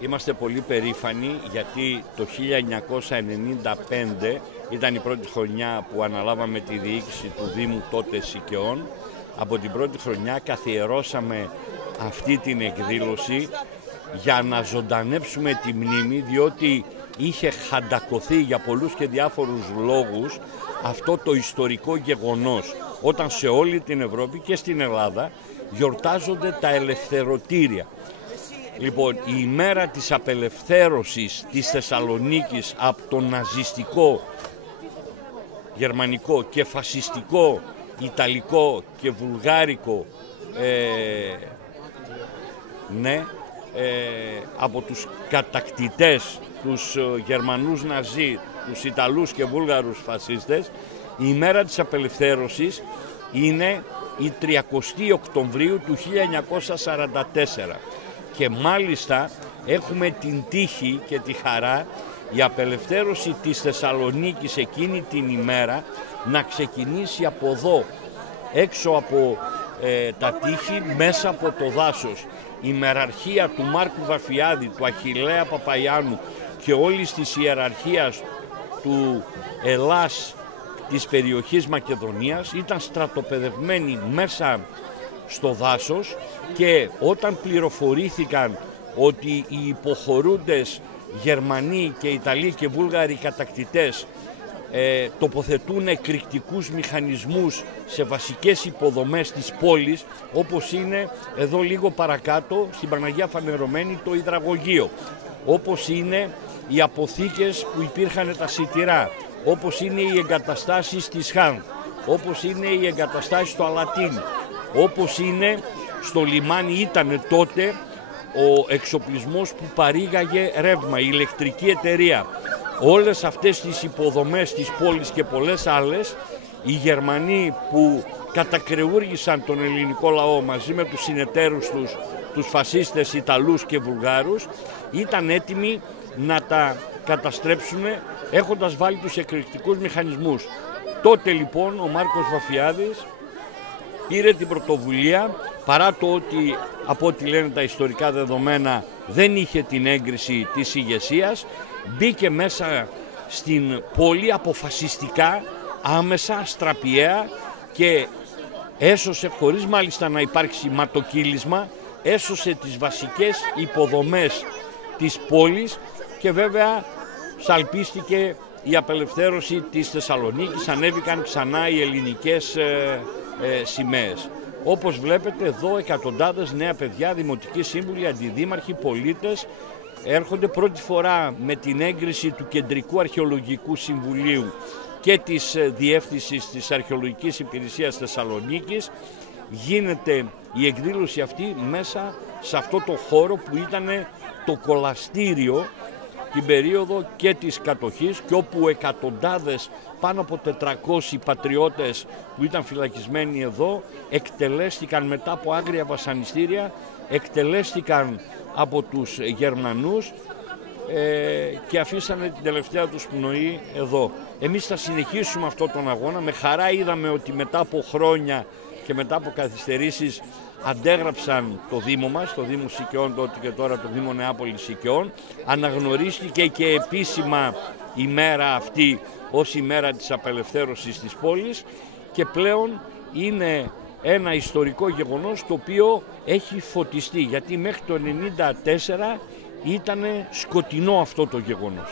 Είμαστε πολύ περήφανοι γιατί το 1995 ήταν η πρώτη χρονιά που αναλάβαμε τη διοίκηση του Δήμου τότε Σικαιών. Από την πρώτη χρονιά καθιερώσαμε αυτή την εκδήλωση για να ζωντανέψουμε τη μνήμη, διότι είχε χαντακωθεί για πολλούς και διάφορους λόγους αυτό το ιστορικό γεγονός, όταν σε όλη την Ευρώπη και στην Ελλάδα γιορτάζονται τα ελευθερωτήρια. Λοιπόν, η ημέρα της απελευθέρωσης της Θεσσαλονίκης από το ναζιστικό, γερμανικό και φασιστικό, ιταλικό και βουλγάρικο από τους κατακτητές, τους Γερμανούς Ναζί, τους Ιταλούς και Βούλγαρους φασίστες, η ημέρα της απελευθέρωσης είναι η 30η Οκτωβρίου του 1944 και μάλιστα έχουμε την τύχη και τη χαρά η απελευθέρωση της Θεσσαλονίκης εκείνη την ημέρα να ξεκινήσει από εδώ, έξω από τα τείχη, μέσα από το δάσος. Η μεραρχία του Μάρκου Βαφιάδη, του Αχιλλέα Παπαϊάννου και όλης της ιεραρχίας του Ελλάς της περιοχής Μακεδονίας ήταν στρατοπεδευμένοι μέσα στο δάσος και όταν πληροφορήθηκαν ότι οι υποχωρούντες Γερμανοί και Ιταλοί και Βούλγαροι κατακτητές τοποθετούν εκρηκτικούς μηχανισμούς σε βασικές υποδομές της πόλης, όπως είναι εδώ λίγο παρακάτω στην Παναγία Φανερωμένη το υδραγωγείο, όπως είναι οι αποθήκες που υπήρχαν τα σιτηρά, όπως είναι οι εγκαταστάσεις της Χάνθ, όπως είναι οι εγκαταστάσεις στο Αλατίν, όπως είναι στο λιμάνι ήταν τότε ο εξοπλισμός που παρήγαγε ρεύμα, η ηλεκτρική εταιρεία. Όλες αυτές τις υποδομές της πόλης και πολλές άλλες, οι Γερμανοί που κατακρεούργησαν τον ελληνικό λαό μαζί με τους συνεταίρους τους, τους φασίστες Ιταλούς και Βουλγάρους, ήταν έτοιμοι να τα καταστρέψουν έχοντας βάλει τους εκρηκτικούς μηχανισμούς. Τότε λοιπόν ο Μάρκος Βαφιάδης πήρε την πρωτοβουλία, παρά το ότι από ό,τι λένε τα ιστορικά δεδομένα δεν είχε την έγκριση της ηγεσίας, μπήκε μέσα στην πόλη αποφασιστικά, άμεσα, στραπιαία και έσωσε, χωρίς μάλιστα να υπάρξει ματοκύλισμα, έσωσε τις βασικές υποδομές της πόλης και βέβαια σαλπίστηκε η απελευθέρωση της Θεσσαλονίκης, ανέβηκαν ξανά οι ελληνικές σημαίες. Όπως βλέπετε εδώ εκατοντάδες νέα παιδιά, δημοτικοί σύμβουλοι, αντιδήμαρχοι, πολίτες έρχονται πρώτη φορά με την έγκριση του Κεντρικού Αρχαιολογικού Συμβουλίου και της Διεύθυνσης της Αρχαιολογικής Υπηρεσίας Θεσσαλονίκης. Γίνεται η εκδήλωση αυτή μέσα σε αυτό το χώρο που ήταν το κολαστήριο την περίοδο και της κατοχής και όπου εκατοντάδες, πάνω από 400 πατριώτες που ήταν φυλακισμένοι εδώ εκτελέστηκαν μετά από άγρια βασανιστήρια, εκτελέστηκαν από τους Γερμανούς και αφήσανε την τελευταία τους πνοή εδώ. Εμείς θα συνεχίσουμε αυτόν τον αγώνα. Με χαρά είδαμε ότι μετά από χρόνια και μετά από καθυστερήσεις αντέγραψαν το Δήμο μας, το Δήμο Σικαιών τότε και τώρα το Δήμο Νεάπολης Σικαιών. Αναγνωρίστηκε και επίσημα η μέρα αυτή ως η μέρα της απελευθέρωσης της πόλης και πλέον είναι ένα ιστορικό γεγονός το οποίο έχει φωτιστεί, γιατί μέχρι το 1994 ήταν σκοτεινό αυτό το γεγονός.